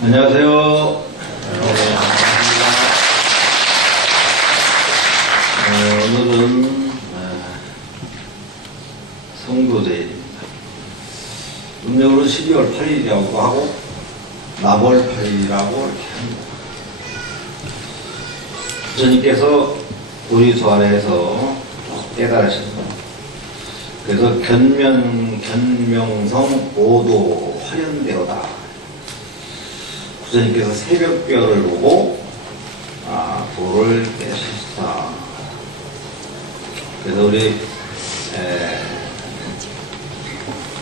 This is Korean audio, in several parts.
안녕하세요. 오늘은 성도제일입니다. 음력으로 12월 8일이라고 하고 나벌 8일이라고 이렇게 합니다. 부처님께서 우리 소환에서 깨달으셨습니다. 그래서 견명성 오도 화련되어다. 부처님께서 새벽별을 보고 도를 깨셨다. 그래서 우리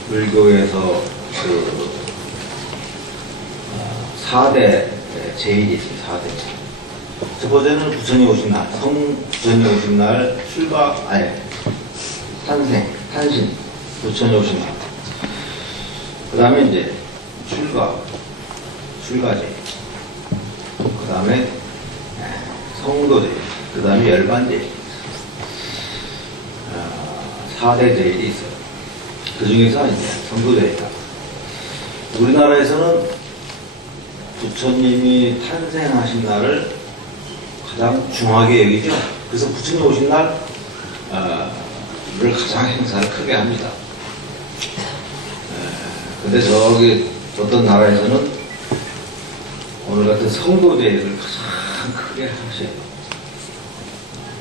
불교에서 그 4대 제일이 있습니다. 4대 제일. 첫 번째는 부처님 오신 날, 부처님 오신 날 탄신, 부처님 오신 날. 그 다음에 이제 출가제, 그 다음에 성도제, 그 다음에 열반제, 4대 제일이 있어요. 그 중에서 이제 성도제이다. 우리나라에서는 부처님이 탄생하신 날을 가장 중하게 여기죠. 그래서 부처님 오신 날을 가장 행사를 크게 합니다. 근데 저기 어떤 나라에서는 오늘 같은 성도제를 가장 크게 하셔요.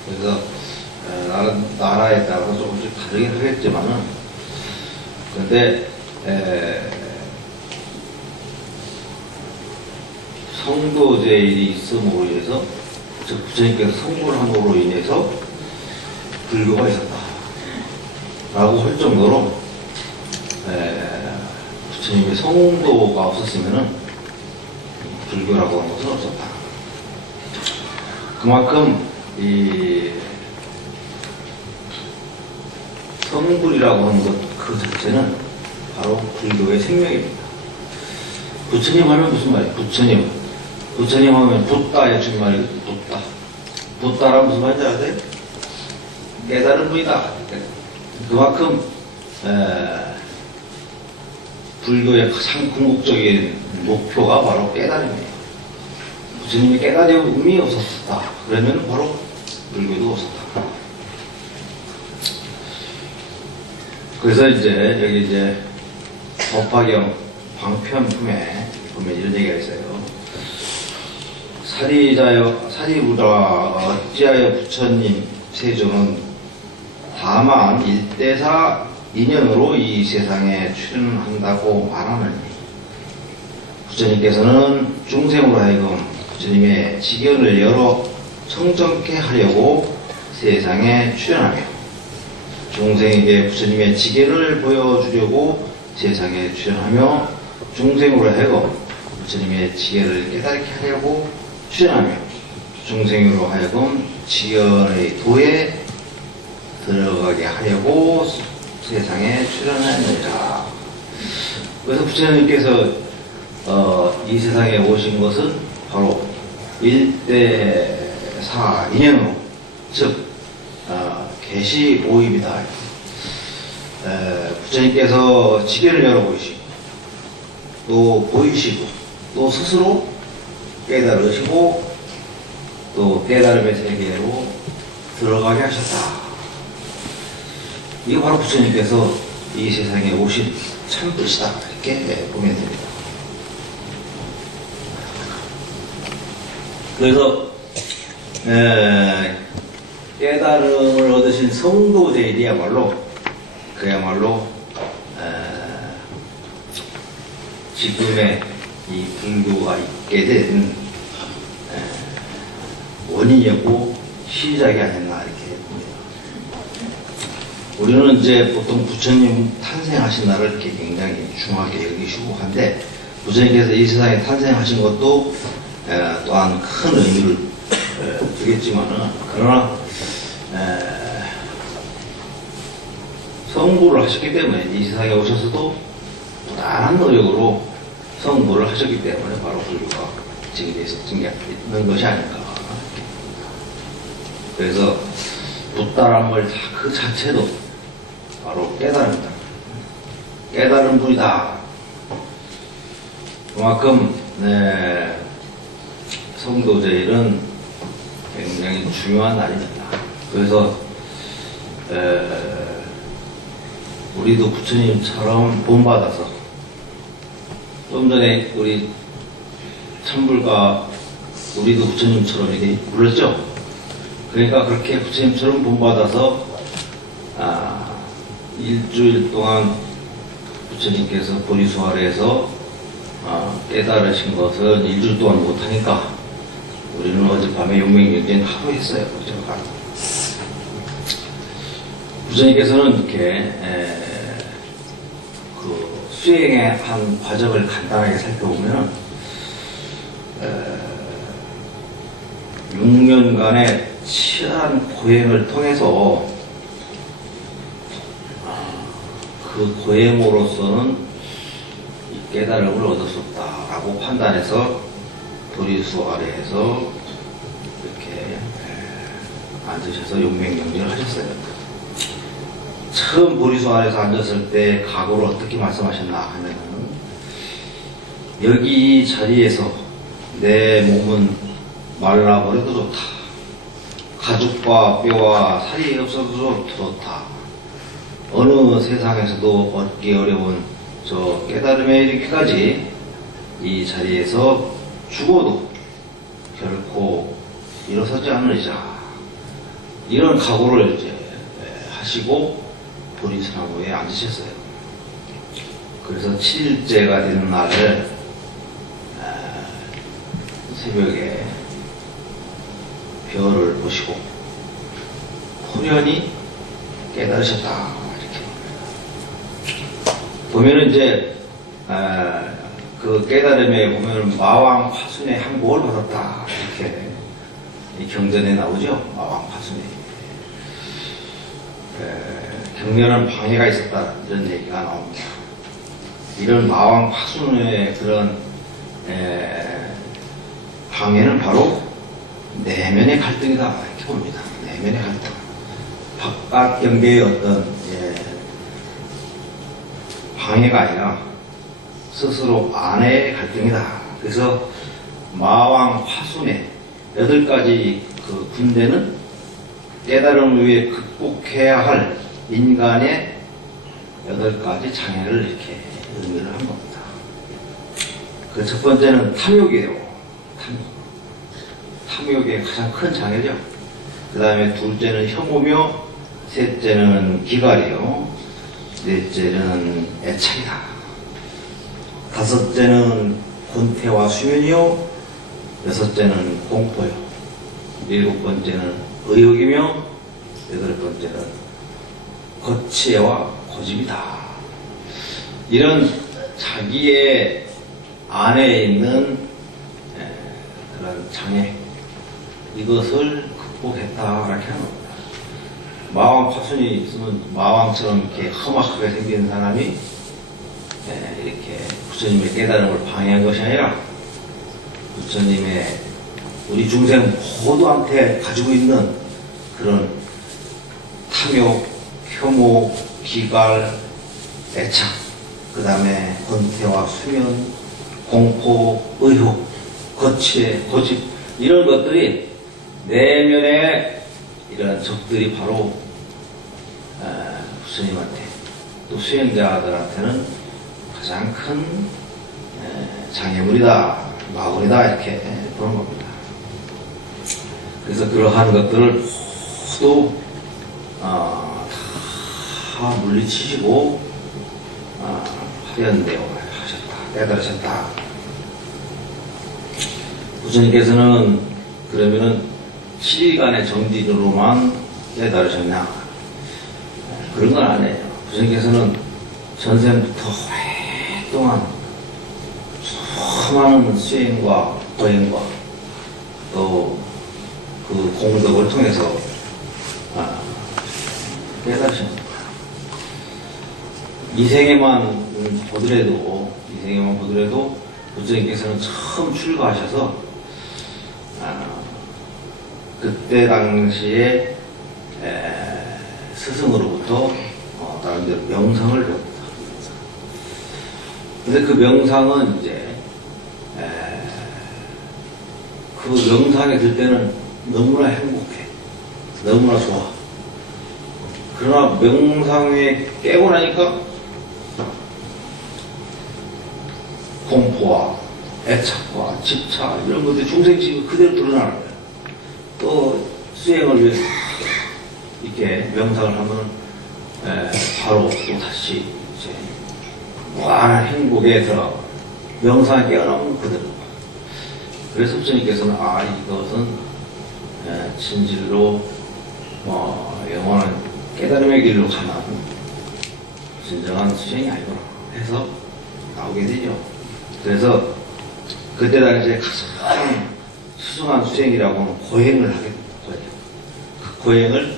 그래서 나라에 따라서 조금씩 다르긴 하겠지만은, 근데 성도제일이 있음으로 인해서, 즉 부처님께서 성불을 함으로 인해서 불교가 있었다 라고 할 정도로 부처님의 성도가 없었으면은 불교라고 하는 것은 없었다. 그만큼 이 성불이라고 하는 것 그 자체는 바로 불교의 생명입니다. 부처님 하면 무슨 말이에요? 부처님 하면 붓다의 준말이 붓다. 붓다란 무슨 말인지 아세요? 깨달은 분이다. 그만큼 불교의 가장 궁극적인 목표가 바로 깨달음이에요. 부처님이 깨달음이 없었다. 그러면 바로 불교도 없었다. 그래서 이제 여기 이제 법화경 방편품에 보면 이런 얘기가 있어요. 사리부자 어찌하여 부처님 세조는 다만 일대사 인연으로 이 세상에 출연한다고 말하느니, 부처님께서는 중생으로 하여금 부처님의 지견을 열어 청정케 하려고 세상에 출연하며, 중생에게 부처님의 지견을 보여주려고 세상에 출연하며, 중생으로 하여금 부처님의 지견을 깨닫게 하려고 출연하며, 중생으로 하여금 지견의 도에 들어가게 하려고 세상에 출연하느니라. 그래서 부처님께서 이 세상에 오신 것은 바로 일대사 인연으로, 즉 계시 오입이다. 부처님께서 지견을 열어보이시고 또 보이시고 또 스스로 깨달으시고 또 깨달음의 세계로 들어가게 하셨다. 이게 바로 부처님께서 이 세상에 오신 참뜻이다. 이렇게 보면 됩니다. 그래서 깨달음을 얻으신 성도제일이야말로 그야말로 지금의 이 불교가 있게 된 원인이었고 시작이 아니었나 이렇게 봅니다. 우리는 이제 보통 부처님 탄생하신 날을 이렇게 굉장히 중하게 여기시고 한데, 부처님께서 이 세상에 탄생하신 것도 또한 큰 의미를 두겠지만은, 그러나 성불을 하셨기 때문에 이 세상에 오셔서도 부단한 노력으로 성불을 하셨기 때문에 바로 불교가 증개있는 것이 아닌가. 그래서 붓다란 말 그 자체도 바로 깨달음이다. 깨달은 분이다. 그만큼 네, 성도제일은 굉장히 중요한 날입니다. 그래서 우리도 부처님처럼 본받아서, 좀 전에 우리 참불가 우리도 부처님처럼 이렇게 불렀죠. 그러니까 그렇게 부처님처럼 본받아서 일주일 동안 부처님께서 보리수아래에서 깨달으신 것은 일주일 동안 못하니까 우리는 어젯밤에 용맹경전 하루 했어요. 제가. 부처님께서는 이렇게 그 수행의 한 과정을 간단하게 살펴보면 6년간의 치열한 고행을 통해서 그 고행으로서는 이 깨달음을 얻을 수 없다라고 판단해서 보리수 아래에서 이렇게 앉으셔서 용맹경전을 하셨어요. 처음 보리수 아래에서 앉았을 때 각오를 어떻게 말씀하셨나 하면은, 여기 이 자리에서 내 몸은 말라버려도 좋다. 가죽과 뼈와 살이 없어도 좋다. 어느 세상에서도 얻기 어려운 저 깨달음에 이르기까지 이 자리에서 죽어도 결코 일어서지 않으리자. 이런 각오를 이제 하시고 보리수나무에 앉으셨어요. 그래서 7일째가 되는 날을 새벽에 별을 보시고 호련히 깨달으셨다. 보면은 이제 그 깨달음에 보면은 마왕 파순의 항복을 받았다, 이렇게 이 경전에 나오죠. 마왕 파순이 격렬한 방해가 있었다, 이런 얘기가 나옵니다. 이런 마왕 파순의 그런 방해는 바로 내면의 갈등이다, 이렇게 봅니다. 내면의 갈등, 바깥 경계의 어떤 방해가 아니라 스스로 안의 갈등이다. 그래서 마왕 파순의 8가지 그 군대는 깨달음을 위해 극복해야 할 인간의 8가지 장애를 이렇게 의미를 한 겁니다. 그 첫 번째는 탐욕이에요. 탐욕의 가장 큰 장애죠. 그 다음에 둘째는 혐오며, 셋째는 기갈이요, 넷째는 애착이다. 다섯째는 권태와 수면이요, 여섯째는 공포요, 일곱 번째는 의욕이며, 여덟 번째는 거치애와 고집이다. 이런 자기의 안에 있는 그런 장애, 이것을 극복했다, 이렇게 하는 겁니다. 마왕 파순이 있으면 마왕처럼 이렇게 험악하게 생긴 사람이 이렇게 부처님의 깨달음을 방해한 것이 아니라 부처님의 우리 중생 모두한테 가지고 있는 그런 탐욕, 혐오, 기갈, 애착, 그 다음에 권태와 수면, 공포, 의욕, 거치애, 고집, 이런 것들이 내면의 이런 적들이 바로 부처님한테, 또 수행자들한테는 가장 큰 장애물이다, 마울이다, 이렇게 보는 겁니다. 그래서 그러한 것들을 모두 다 물리치시고 화련대오를 하셨다, 깨달으셨다. 부처님께서는 그러면은 7일간의 정진으로만 깨달으셨냐? 그런 건 아니에요. 부처님께서는 전생부터 오랫동안 수많은 수행과 고행과 또 그 공덕을 통해서 깨달으셨습니다. 이 생에만 보더라도 부처님께서는 처음 출가하셔서 그때 당시에 스승으로부터 다른 데로 명상을 배웁니다. 근데 그 명상은 이제 그 명상에 들 때는 너무나 행복해. 너무나 좋아. 그러나 명상에 깨고 나니까 공포와 애착과 집착 이런 것들이 중생집이 그대로 드러나는 거예요. 또 수행을 위해서 이렇게 명상을 하면 바로 또 다시 이제 무한한 행복에 들어가고 명상에 깨어나면 그대로. 그래서 부처님께서는 이것은 진실로 영원한 깨달음의 길로 가는 진정한 수행이 아니구나 해서 나오게 되죠. 그래서 그때 당시에 가장 수승한 수행이라고는 고행을 하게 됩니다. 그 고행을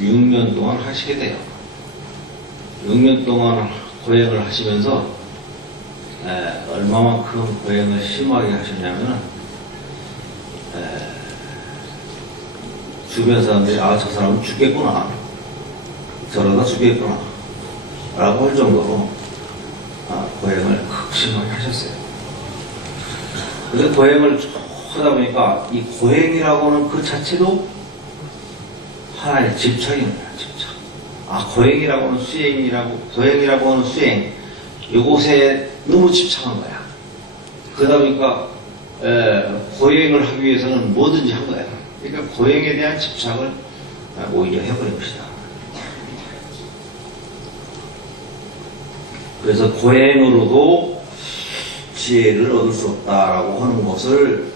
6년 동안 하시게 돼요. 6년 동안 고행을 하시면서 얼마만큼 고행을 심하게 하셨냐면은 주변 사람들이 저 사람은 죽겠구나, 저러다 죽겠구나 라고 할 정도로 고행을 극심하게 하셨어요. 그래서 고행을 하다 보니까 이 고행이라고는 그 자체도 하나의 집착입니다. 집착. 고행이라고는 고행이라고 하는 수행, 이곳에 너무 집착한 거야. 그러다 보니까 고행을 하기 위해서는 뭐든지 한 거야. 그러니까 고행에 대한 집착을 오히려 해버린 것이다. 그래서 고행으로도 지혜를 얻을 수 없다라고 하는 것을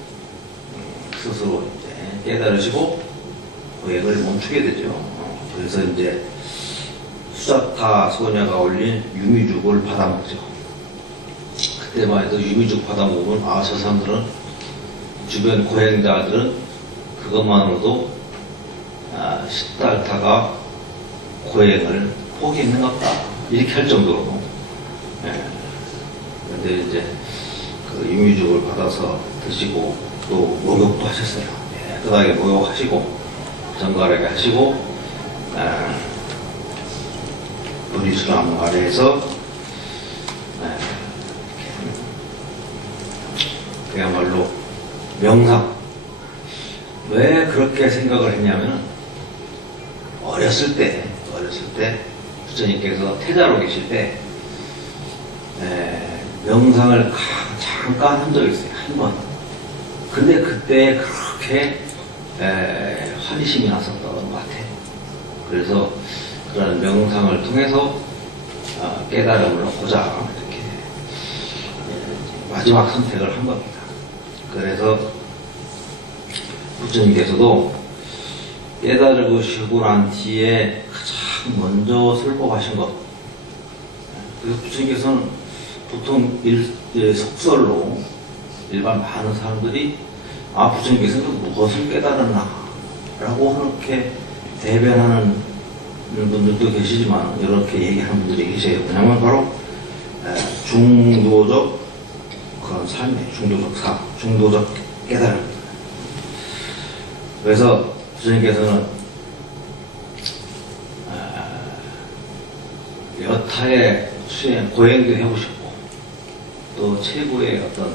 스스로 이제 깨달으시고 고행을 멈추게 되죠. 그래서 이제 수자타 소녀가 올린 유미죽을 받아먹죠. 그때만 해도 유미죽 받아먹으면 저 사람들은, 주변 고행자들은 그것만으로도 시달타가 고행을 포기했는 것 같다 이렇게 할 정도로. 근데 이제 그 유미죽을 받아서 드시고 또 목욕도 하셨어요. 깨끗하게 목욕하시고 정갈하게 하시고 부리수나무 아래에서 그야말로 명상. 왜 그렇게 생각을 했냐면 어렸을 때 부처님께서 태자로 계실 때 명상을 잠깐 한 적이 있어요. 한 번. 근데 그때 그렇게 환희심이 났었던 것 같아요. 그래서 그런 명상을 통해서 깨달음을 얻고자 이렇게 마지막 선택을 한 겁니다. 그래서 부처님께서도 깨달으시고 난 뒤에 가장 먼저 설법하신 것. 그래서 부처님께서는 보통 속설로 일반 많은 사람들이 부처님께서는 무엇을 깨달았나 라고 그렇게 대변하는 분들도 계시지만 이렇게 얘기하는 분들이 계세요. 왜냐하면 바로 중도적 그런 삶의 중도적 깨달음. 그래서 부처님께서는 여타의 수행, 고행도 해보셨고 또 최고의 어떤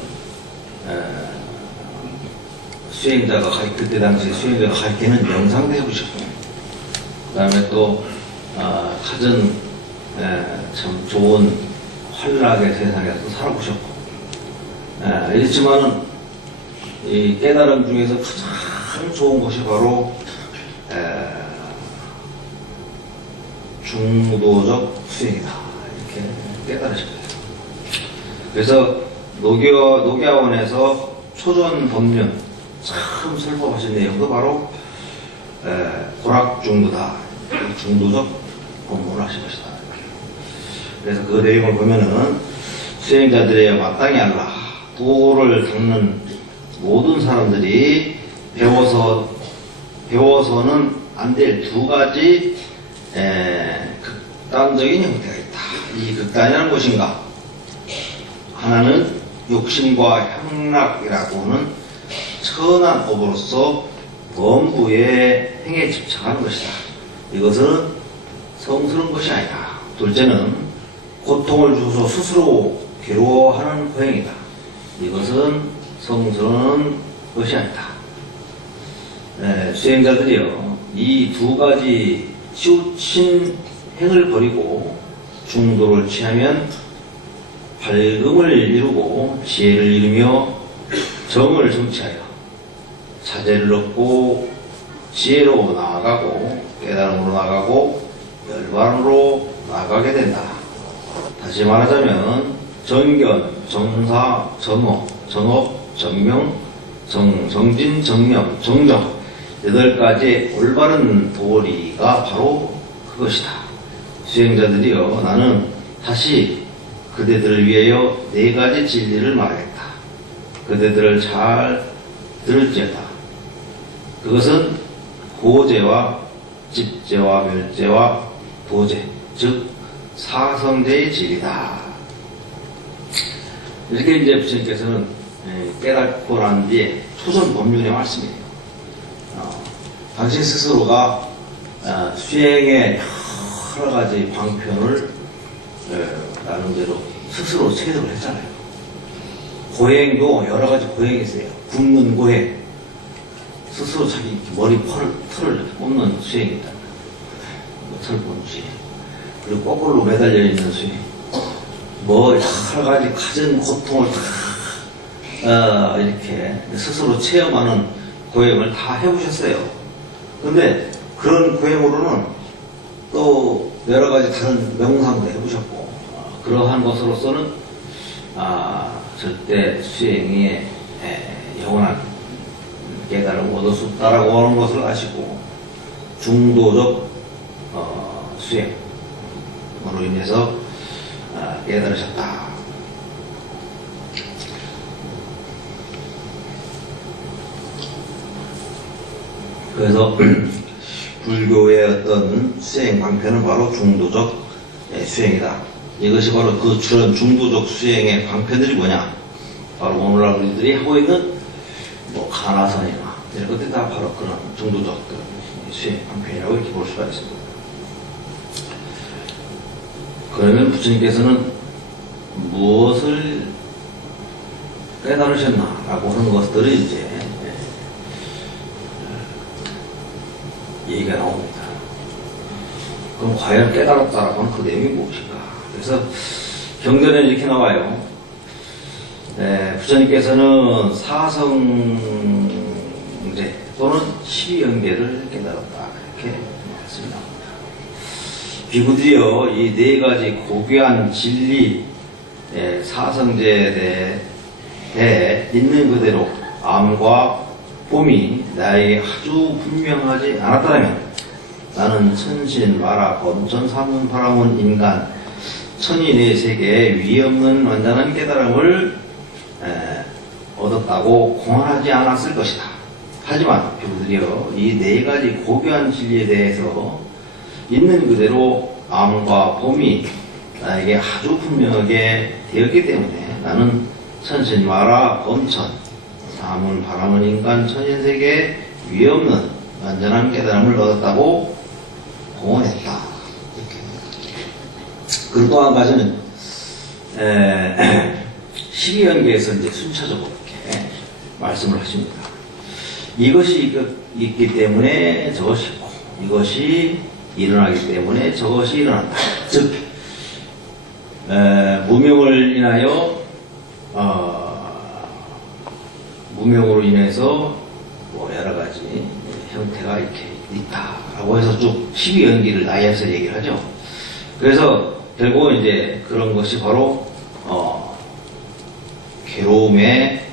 수행자가 그때 당시 수행자가 가르치는 명상도 해보셨고 그 다음에 또 가장 참 좋은 환락의 세상에서 살아보셨고 이렇지만은 이 깨달음 중에서 가장 좋은 것이 바로 중도적 수행이다 이렇게 깨달으신 거예요. 그래서 녹야원에서 초전 법륜 참 설법하신 내용도 바로 고락중도다, 중도적 공부를 하신 것이다. 그래서 그 내용을 보면은 수행자들의 마땅히 알라, 도를 닦는 모든 사람들이 배워서는 안 될 두 가지 극단적인 형태가 있다. 이 극단이란 무엇인가? 하나는 욕심과 향락이라고 하는 천한 업으로서 범부의 행에 집착하는 것이다. 이것은 성스러운 것이 아니다. 둘째는 고통을 주어서 스스로 괴로워하는 고행이다. 이것은 성스러운 것이 아니다. 수행자들이요, 이 두 가지 치우친 행을 버리고 중도를 취하면 밝음을 이루고 지혜를 이루며 정을 정치하여 자제를 얻고 지혜로 나아가고 깨달음으로 나아가고 열반으로 나아가게 된다. 다시 말하자면 정견, 정사, 정업, 정명, 정진, 정명, 정정 8가지의 올바른 도리가 바로 그것이다. 수행자들이여, 나는 다시 그대들을 위하여 4가지 진리를 말하겠다. 그대들을 잘 들을지어다. 그것은 고제와 집제와 멸제와 도제, 즉 사성제의 진리다. 이렇게 이제 부처님께서는 깨닫고 난 뒤에 초전 법륜의 말씀이에요. 당신 스스로가 수행의 여러 가지 방편을 나름대로 스스로 체득을 했잖아요. 고행도 여러 가지 고행이 있어요. 굽는 고행, 스스로 자기 머리 털을 뽑는 수행이 있다. 털 뽑는 수행. 그리고 거꾸로 매달려 있는 수행. 뭐 여러 가지 가진 고통을 다 이렇게 스스로 체험하는 고행을 다 해보셨어요. 근데 그런 고행으로는 또 여러 가지 다른 명상도 해보셨고, 그러한 것으로서는 절대 수행에 영원한 깨달음을 얻을 수 없다라고 하는 것을 아시고, 중도적 수행으로 인해서 깨달으셨다. 그래서 불교의 어떤 수행 방편은 바로 중도적 수행이다. 이것이 바로 그 주런 중도적 수행의 방편들이 뭐냐? 바로 오늘날 우리들이 하고 있는 뭐 가나선이나 이런 것들이 다 바로 그런 중도적 수행 방편이라고 이렇게 볼 수가 있습니다. 그러면 부처님께서는 무엇을 깨달으셨나라고 하는 것들을 이제 얘기가 나옵니다. 그럼 과연 깨달았다라고 하는 그 내용이 무엇인가? 그래서 경전에 이렇게 나와요. 부처님께서는 사성제 또는 12연계를 깨달았다. 이렇게 말씀이 나옵니다. 비구들이요, 이 4가지 고귀한 진리, 사성제에 대해 있는 그대로 암과 봄이 나에게 아주 분명하지 않았다면 나는 천신, 마라, 범천, 사문, 바라문, 인간, 천인의 세계에 위없는 완전한 깨달음을 얻었다고 공언하지 않았을 것이다. 하지만 교들이여, 이 4가지 고귀한 진리에 대해서 있는 그대로 암과 봄이 나에게 아주 분명하게 되었기 때문에 나는 천신, 마라, 범천, 사문, 바라문, 인간, 천인세계에 위없는 완전한 깨달음을 얻었다고 공언했다. 이렇게. 그리고 또 한 가지는 12연계에서 이제 순차적으로 이렇게 말씀을 하십니다. 이것이 있기 때문에 저것이 있고, 이것이 일어나기 때문에 저것이 일어난다. 즉 무명을 인하여 무명으로 인해서 뭐 여러 가지 형태가 이렇게 있다라고 해서 쭉 12연기를 나열해서 얘기를 하죠. 그래서 결국은 이제 그런 것이 바로 괴로움의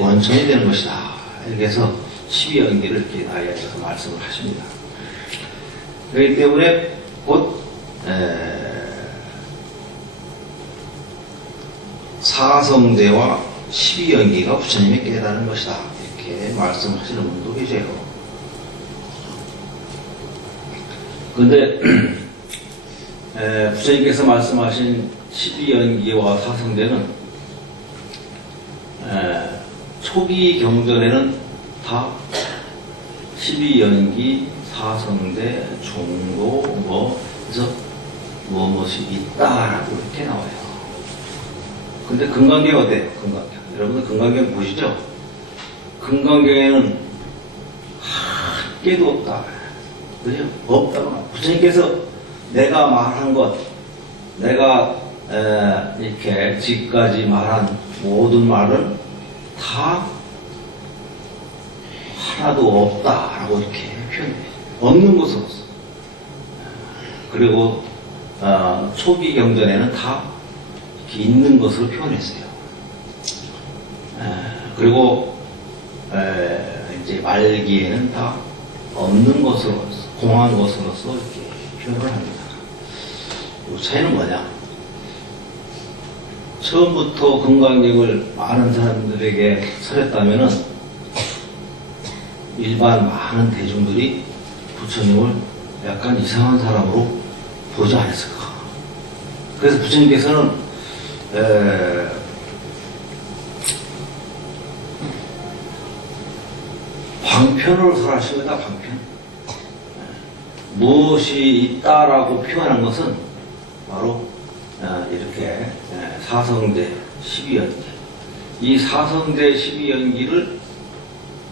원천이 되는 것이다. 이렇게 해서 12연기를 이렇게 나열해서 말씀을 하십니다. 그렇기 때문에 곧 사성제와 12연기가 부처님이 깨달은 것이다. 이렇게 말씀하시는 분도 계세요. 그런데 부처님께서 말씀하신 12연기와 사성제는 초기 경전에는 다 12연기, 사성제, 중도 그래서 무엇이 있다라고 이렇게 나와요. 근데 금강계가 어때요? 금강계. 여러분들 금강경 보시죠? 금강경에는 한 개도 없다. 그죠? 없다고. 부처님께서 내가 말한 것, 내가 이렇게 지금까지 말한 모든 말은 다 하나도 없다라고 이렇게 표현해요. 없는 것은 없어. 그리고 초기 경전에는 다 이렇게 있는 것으로 표현했어요. 그리고 이제 말기에는 다 없는 것으로, 공한 것으로서 이렇게 표현을 합니다. 이 차이는 뭐냐? 처음부터 금강경을 많은 사람들에게 설했다면은 일반 많은 대중들이 부처님을 약간 이상한 사람으로 보지 않았을까. 그래서 부처님께서는 방편으로 설하신 거다. 방편. 무엇이 있다라고 표현한 것은 바로 이렇게 사성대 12연기, 이 사성대 12연기를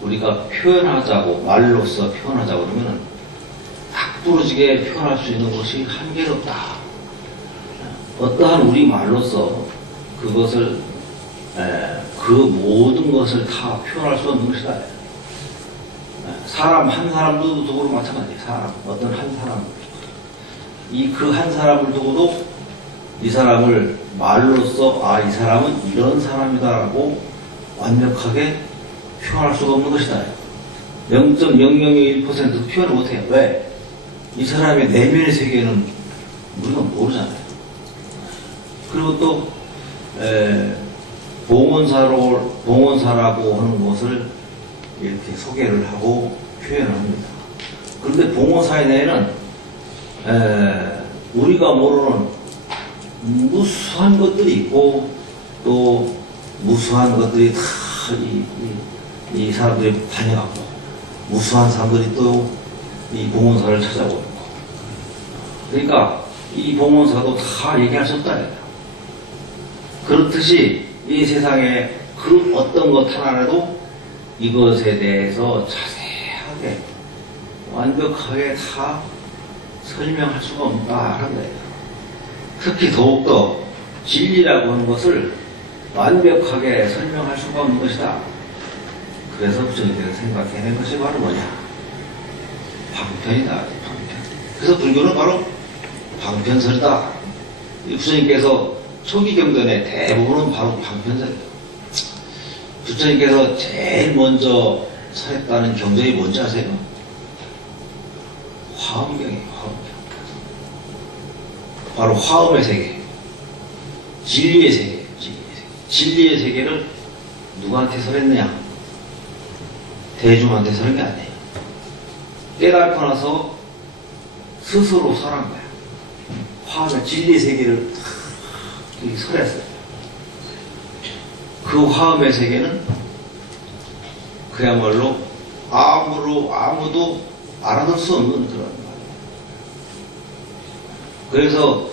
우리가 표현하자고, 말로써 표현하자고 그러면은 딱 부러지게 표현할 수 있는 것이 한계가 없다. 어떠한 우리 말로써 그것을 그 모든 것을 다 표현할 수 없는 것이다. 사람 한 사람도 두고도 마찬가지예요. 사람 어떤 한 사람, 이 그 한 사람을 두고도 이 사람을 말로써 이 사람은 이런 사람이다라고 완벽하게 표현할 수가 없는 것이다. 0.0001%도 표현을 못해요. 왜? 이 사람의 내면의 세계는 우리가 모르잖아요. 그리고 또 봉원사라고 하는 것을 이렇게 소개를 하고 표현을 합니다. 그런데 봉원사에 내에는 우리가 모르는 무수한 것들이 있고, 또 무수한 것들이 다 이 사람들이 다녀갔고, 무수한 사람들이 또 이 봉원사를 찾아오고 있고, 그러니까 이 봉원사도 다 얘기할 수 없다. 그렇듯이 이 세상에 그 어떤 것 하나라도 이것에 대해서 자세하게 완벽하게 다 설명할 수가 없다라는 거예요. 특히 더욱더 진리라고 하는 것을 완벽하게 설명할 수가 없는 것이다. 그래서 부처님께서 생각해낸 것이 바로 뭐냐? 방편이다. 방편. 그래서 불교는 바로 방편설이다. 부처님께서 초기 경전의 대부분은 바로 방편설이에요. 부처님께서 제일 먼저 설했다는 경전이 뭔지 아세요? 화엄경이에요. 화엄경. 바로 화엄의 세계, 진리의 세계, 진리의 세계를 누구한테 설했느냐? 대중한테 설한 게 아니에요. 깨닫고 나서 스스로 설한 거야. 화엄의 진리의 세계를 탁 설했어요. 그 화엄의 세계는 그야말로 아무도 알아들 수 없는 그런 말이에요. 그래서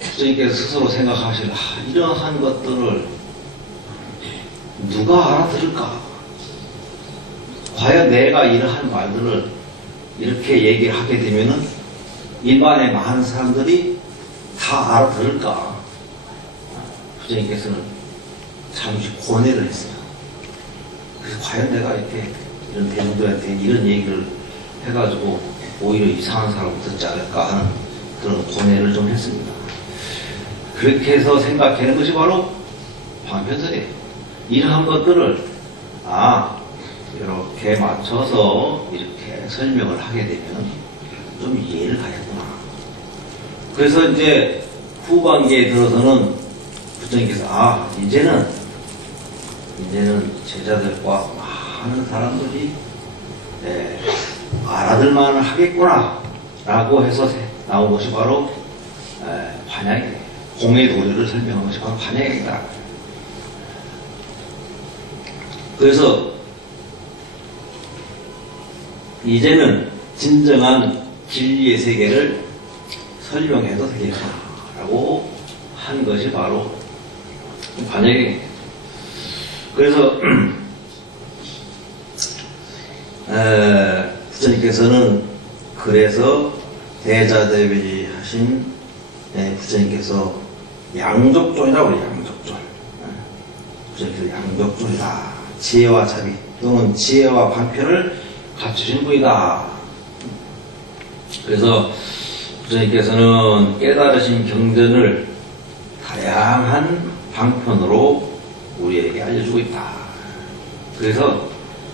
부처님께서 스스로 생각하실 이러한 것들을 누가 알아들을까? 과연 내가 이러한 말들을 이렇게 얘기를 하게 되면은 일반의 많은 사람들이 다 알아들을까? 부처님께서는 잠시 고뇌를 했어요. 그래서 과연 내가 이렇게 이런 대중들한테 이런 얘기를 해가지고 오히려 이상한 사람을 듣지 않을까 하는 그런 고뇌를 좀 했습니다. 그렇게 해서 생각하는 것이 바로 방편설이에요. 이러한 것들을 이렇게 맞춰서 이렇게 설명을 하게 되면 좀 이해를 가겠구나. 그래서 이제 후반기에 들어서는 부처님께서 이제는 제자들과 많은 사람들이 알아들만 하겠구나 라고 해서 나온 것이 바로 반야경이에요. 공의 도리를 설명한 것이 바로 반야경이다. 그래서 이제는 진정한 진리의 세계를 설명해도 되겠다라고 한 것이 바로 반야경이에요. 그래서 부처님께서는 그래서 대자대비 하신 부처님께서 양족존이라고 그래요. 양족존. 부처님께서 양족존이다. 지혜와 자비 또는 지혜와 방편을 갖추신 분이다. 그래서 부처님께서는 깨달으신 경전을 다양한 방편으로 우리에게 알려주고 있다. 그래서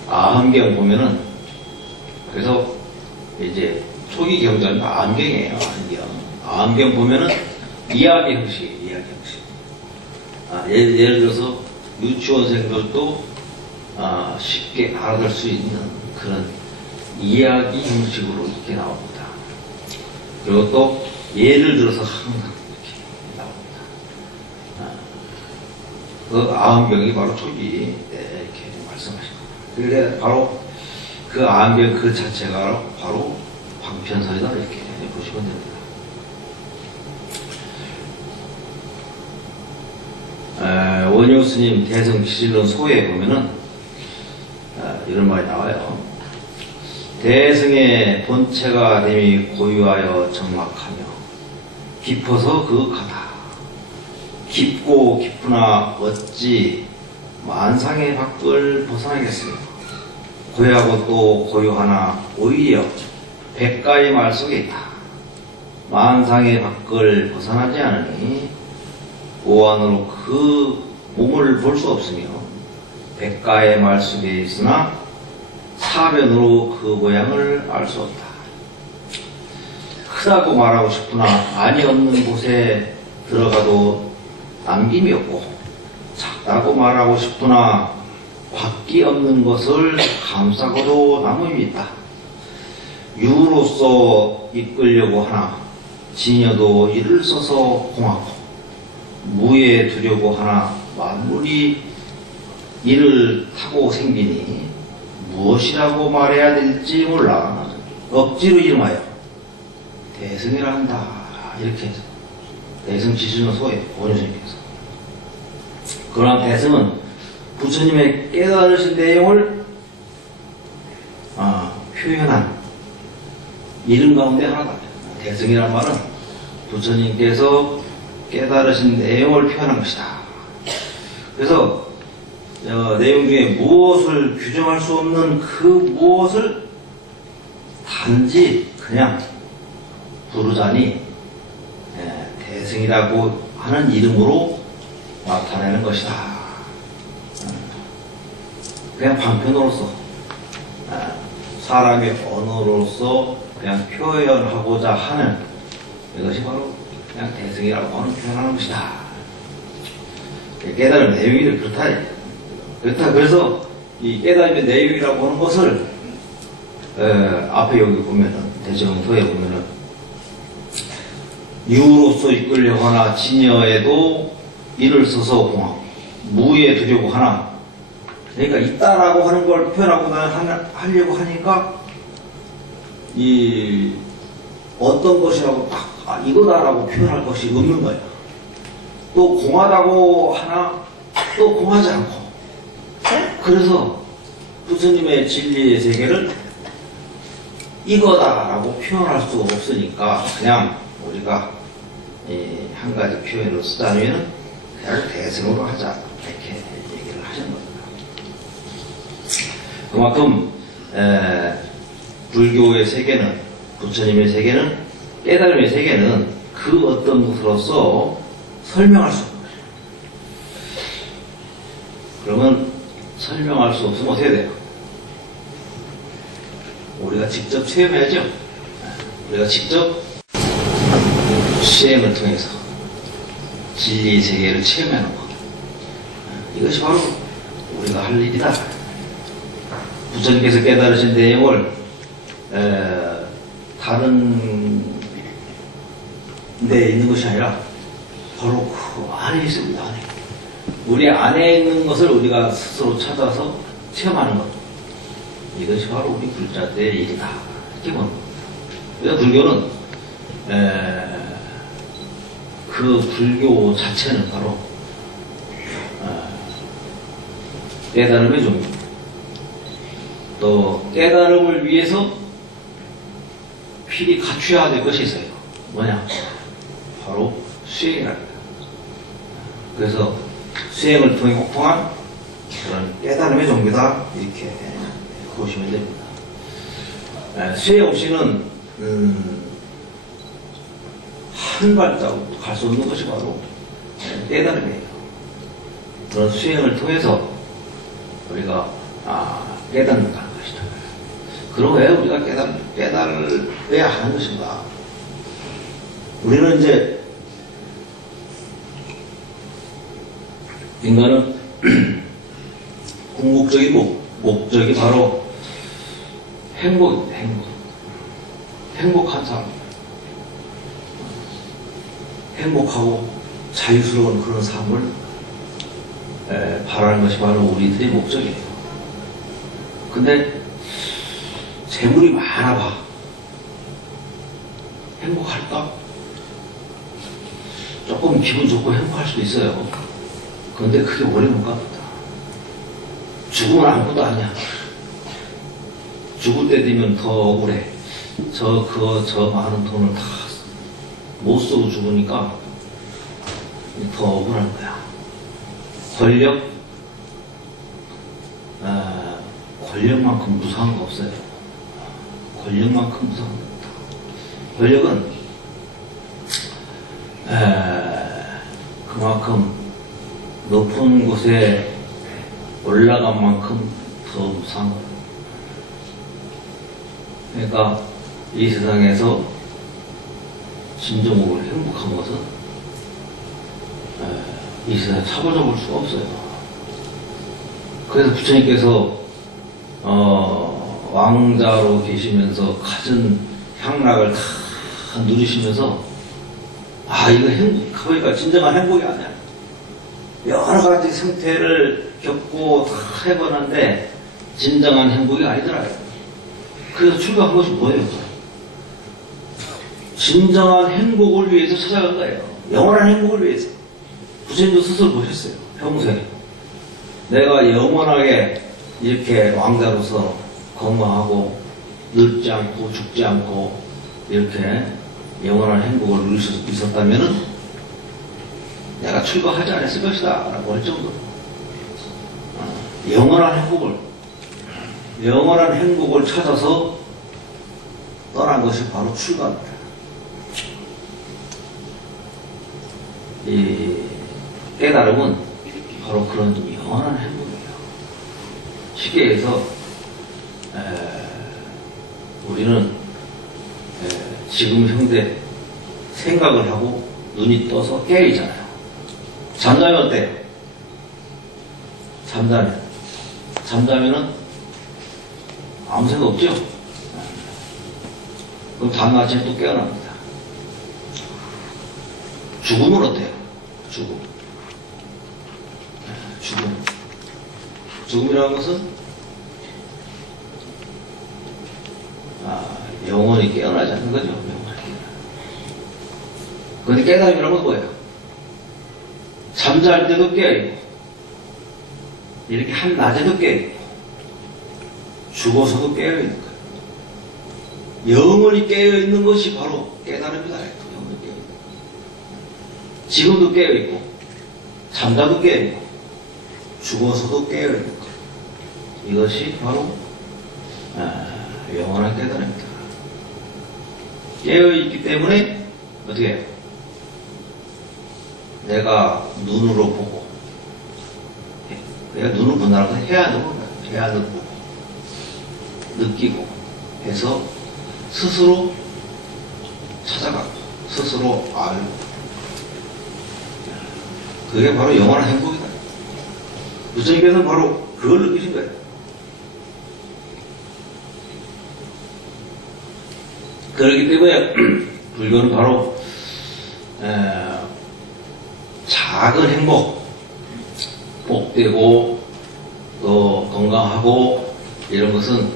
아함경 보면은, 그래서 이제 초기 경전은 아함경이에요. 아함경 보면은 이야기 형식이에요. 이야기 형식. 예를 들어서 유치원생들도 쉽게 알아들 수 있는 그런 이야기 형식으로 이렇게 나옵니다. 그리고 또 예를 들어서 항상 이렇게 나옵니다. 그 아함경이 바로 초기 때 이렇게 말씀하신 겁니다. 그게 바로 그 아함경 그 자체가 바로 방편설이다 이렇게 보시면 됩니다. 원효 스님 대승기실론 소에 보면은 이런 말이 나와요. 대승의 본체가 됨이 고유하여 정막하며 깊어서 그윽하다. 깊고 깊으나 어찌 만상의 밖을 벗어나겠으며 고요하고 또 고요하나 오히려 백가의 말 속에 있다. 만상의 밖을 벗어나지 않으니 오안으로 그 몸을 볼 수 없으며 백가의 말 속에 있으나 사변으로 그 모양을 알 수 없다. 크다고 말하고 싶으나 안이 없는 곳에 들어가도 남김이 없고 작다고 말하고 싶으나 밖이 없는 것을 감싸고도 남음이 있다. 유로서 이끌려고 하나 지녀도 이를 써서 공하고 무에 두려고 하나 만물이 이를 타고 생기니 무엇이라고 말해야 될지 몰라 억지로 이름하여 대승이라 한다. 이렇게 해서 대승 지수는 소에 원효스님께서 그러나 대승은 부처님의 깨달으신 내용을 표현한 이름 가운데 하나다. 대승이란 말은 부처님께서 깨달으신 내용을 표현한 것이다. 그래서 내용 중에 무엇을 규정할 수 없는 그 무엇을 단지 그냥 부르자니 대승이라고 하는 이름으로 나타내는 것이다. 그냥 방편으로서 사람의 언어로서 그냥 표현하고자 하는 이것이 바로 그냥 대승이라고 하는 표현하는 것이다. 깨달은 내용이 그렇다. 그래서 이 깨달음의 내용이라고 하는 것을 앞에 여기 보면은 대정소에 보면은 유로서 이끌려고 하나 지녀에도 이를 써서 공하고 무에 두려고 하나 그러니까 있다라고 하는 걸 하려고 하니까 이 어떤 것이라고 딱 이거다라고 표현할 것이 없는 거예요. 또 공하다고 하나 또 공하지 않고 그래서 부처님의 진리의 세계를 이거다라고 표현할 수 없으니까 그냥 우리가 한 가지 표현을 쓰자면 그냥 대승으로 하자 이렇게 얘기를 하신 겁니다. 그만큼 불교의 세계는 부처님의 세계는 깨달음의 세계는 그 어떤 것으로서 설명할 수 없는 거예요. 그러면 설명할 수 없으면 어떻게 돼요? 우리가 직접 체험해야죠. 우리가 직접 시행을 통해서 진리의 세계를 체험하는 것. 이것이 바로 우리가 할 일이다. 부처님께서 깨달으신 내용을 다른 데 있는 것이 아니라 바로 그 안에 있습니다. 안에. 우리 안에 있는 것을 우리가 스스로 찾아서 체험하는 것. 이것이 바로 우리 불자들의 일이다. 이렇게 보는 겁니다. 그래서 불교는 그 불교 자체는 바로 깨달음의 종입니다. 또 깨달음을 위해서 필히 갖춰야 될 것이 있어요. 뭐냐? 바로 수행이랍니다. 그래서 수행을 통해 혹통한 그런 깨달음의 종교다, 이렇게 보시면 됩니다. 수행 없이는 한 발자국 갈 수 없는 것이 바로 깨달음이에요. 그런 수행을 통해서 우리가 깨닫는 것이다. 그럼 왜 우리가 깨달아야 하는 것인가? 우리는 이제 인간은 궁극적인 목적이 바로 행복입니다. 행복한 삶, 행복하고 자유스러운 그런 삶을 바라는 것이 바로 우리들의 목적이에요. 근데 재물이 많아봐 행복할까? 조금 기분 좋고 행복할 수도 있어요. 그런데 그게 오래 못 갑니다. 죽으면 아무것도 아니야. 죽을 때 되면 더 억울해. 저 많은 돈을 다 못 쓰고 죽으니까 더 억울한 거야. 권력만큼 무서운 거 없어요. 권력만큼 무서운 겁니다. 권력은 그만큼 높은 곳에 올라간 만큼 더 무서운 거예요. 그러니까 이 세상에서 진정으로 행복한 것은 이 세상에 사로잡을 수가 없어요. 그래서 부처님께서 왕자로 계시면서 갖은 향락을 다 누리시면서 이거 그러니까 진정한 행복이 아니야. 여러 가지 상태를 겪고 다 해보는데 진정한 행복이 아니더라고요. 그래서 출가한 것이 뭐예요? 진정한 행복을 위해서 찾아간 거예요. 영원한 행복을 위해서. 부처님도 스스로 보셨어요. 평소에 내가 영원하게 이렇게 왕자로서 건강하고 늙지 않고 죽지 않고 이렇게 영원한 행복을 누릴 수 있었다면은 내가 출가하지 않았을 것이다 라고 할 정도로 영원한 행복을 찾아서 떠난 것이 바로 출가입니다. 이 깨달음은 바로 그런 영원한 행복이에요. 쉽게 해서 우리는 지금 현재 생각을 하고 눈이 떠서 깨어있잖아요. 잠자면 어때요? 잠자면은 아무 생각 없죠? 그럼 다음 아침에 또 깨어납니다. 죽음은 어때요? 죽음이라는 것은 영원히 깨어나지 않는 거죠. 그런데 깨달음이라는 건 뭐예요? 잠잘 때도 깨어있고 이렇게 한낮에도 깨어있고 죽어서도 깨어있는 거예요. 영원히 깨어있는 것이 바로 깨달음이다. 영원히 깨어있는 거예요. 지금도 깨어있고 잠자도 깨어있고 죽어서도 깨어있는 것. 이것이 바로 영원한 깨달음입니다. 깨어있기 때문에 어떻게 해요? 내가 눈으로 보고, 내가 눈으로 본다는 건 해안으로 보고 느끼고 해서 스스로 찾아가고 스스로 알고, 그게 바로 영원한 행복이다. 부처님께서는 바로 그걸 느끼신 거예요. 그렇기 때문에 불교는 바로 작은 행복, 복되고 또 건강하고 이런 것은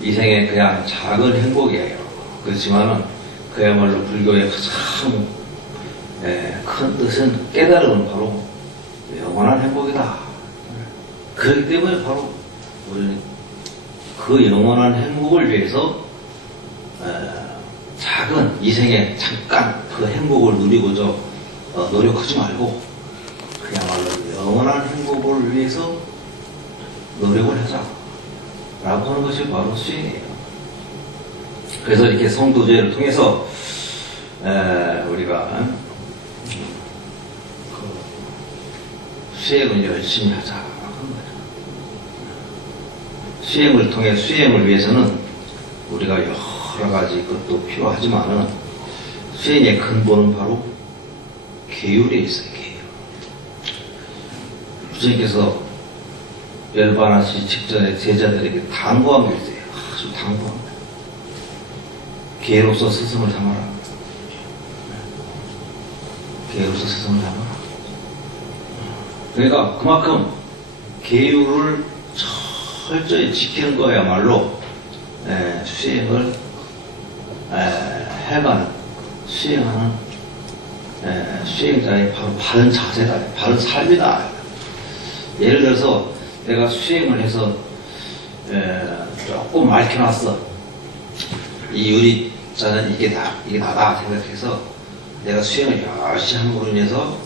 이생의 그냥 작은 행복이에요. 그렇지만은 그야말로 불교의 가장 큰 뜻은 깨달음은 바로 영원한 행복이다. 그렇기 때문에 바로 우리는 그 영원한 행복을 위해서 작은 이생에 잠깐 그 행복을 누리고자 노력하지 말고 그야말로 영원한 행복을 위해서 노력을 하자 라고 하는 것이 바로 수행이에요. 그래서 이렇게 성도제를 통해서 우리가 수행을 열심히 하자 하는 거죠. 수행을 통해 수행을 위해서는 우리가 여러 가지 것도 필요하지만은 수행의 근본은 바로 계율에 있어요. 계율. 부처님께서 열반하시 직전에 제자들에게 당부한 게 있어요. 아주 당부한 거예요. 계로서 스승을 삼아라. 계로서 스승을 삼아라. 그러니까 그만큼 계율을 철저히 지키는 거야말로 수행을 해가는 수행하는 수행자의 바로 바른 자세다, 바른 삶이다. 예를 들어서 내가 수행을 해서 조금 맑혀놨어. 이 유리잔은 이게 나다 생각해서 내가 수행을 열심히 함으로 인해서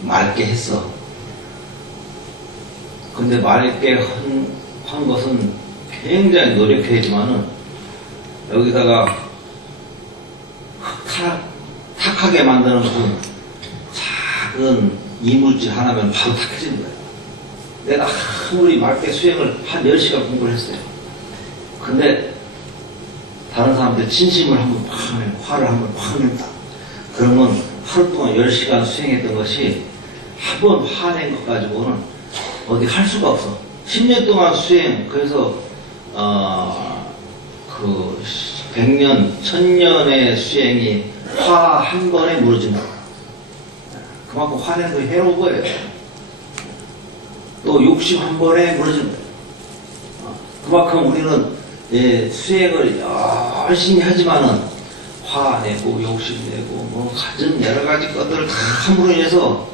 맑게 했어. 근데 맑게 한 것은 굉장히 노력해야지만은 여기다가 탁하게 만드는 그 작은 이물질 하나면 바로 탁해지는 거예요. 내가 아무리 맑게 수행을 한 10시간 공부를 했어요. 근데 다른 사람들 진심을 한번 팍 내고 화를 한번 팍 낸다. 그러면 하루 동안 10시간 수행했던 것이 한 번 화낸 것 가지고는 어디 할 수가 없어. 10년 동안 수행, 그래서 그 100년, 1000년의 수행이 화 한 번에 무너진다. 그만큼 화낸 거 해로운 거예요. 또 욕심 한 번에 무너진다. 그만큼 우리는 수행을 열심히 하지만은 화내고 욕심내고 뭐 가진 여러 가지 것들을 다 함으로 인해서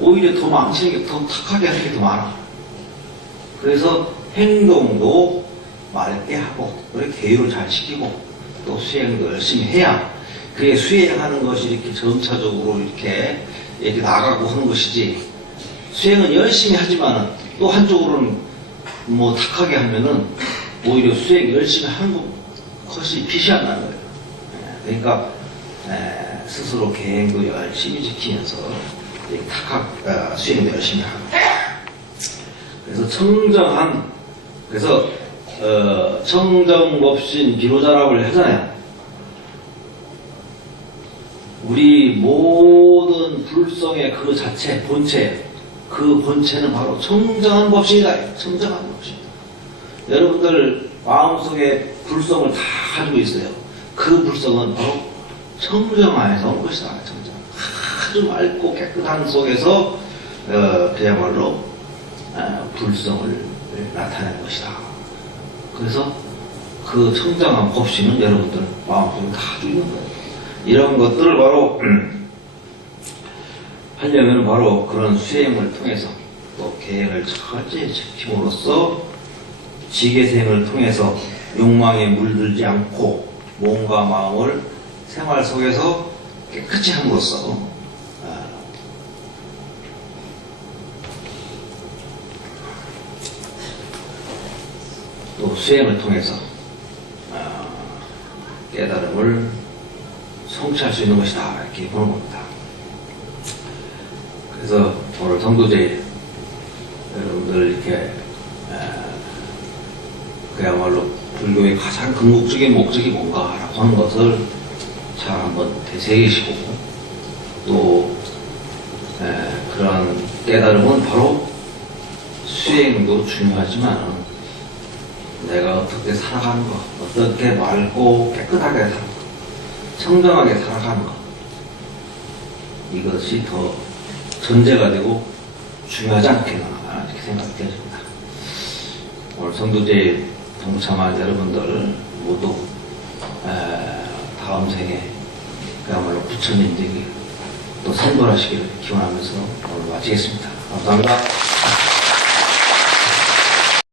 오히려 더 망치는 게 더 탁하게 하는 게 더 많아. 그래서 행동도 맑게 하고 그리고 계율을 잘 지키고 또 수행도 열심히 해야 그게 수행하는 것이 이렇게 점차적으로 이렇게 나가고 하는 것이지. 수행은 열심히 하지만은 또 한쪽으로는 뭐 탁하게 하면은 오히려 수행 열심히 하는 것이 빛이 안 나는 거예요. 그러니까 스스로 계행도 열심히 지키면서 수행도 열심히 하고. 그래서 청정법신 비로자라고 하잖아요. 우리 모든 불성의 그 자체, 그 본체는 바로 청정한 법신이다. 청정한 법신이다. 여러분들 마음속에 불성을 다 가지고 있어요. 그 불성은 바로 청정안에서 온 것이다. 청정. 아주 맑고 깨끗한 속에서 그야말로 불성을 나타낸 것이다. 그래서 그 청정한 법신은 여러분들 마음속에 다 가지고 있는 거예요. 이런 것들을 바로 하려면 바로 그런 수행을 통해서 또 계획을 철저히 지킴으로써 지계생을 통해서 욕망에 물들지 않고 몸과 마음을 생활 속에서 깨끗이 함으로써 또 수행을 통해서 깨달음을 성취할 수 있는 것이다. 이렇게 보는 겁니다. 그래서 오늘 성도제 여러분들 이렇게 그야말로 불교의 가장 궁극적인 목적이 뭔가라고 하는 것을 잘 한번 되새기시고 또 그런 깨달음은 바로 수행도 중요하지만 내가 어떻게 살아가는 것, 어떻게 맑고 깨끗하게 살아가는 것, 청정하게 살아가는 것, 이것이 더 전제가 되고 중요하지 않겠나 이렇게 생각이 되어집니다. 오늘 성도제에 동참한 여러분들 모두 다음 생에 그야말로 부처님들이 또 성불하시기를 기원하면서 오늘 마치겠습니다. 감사합니다.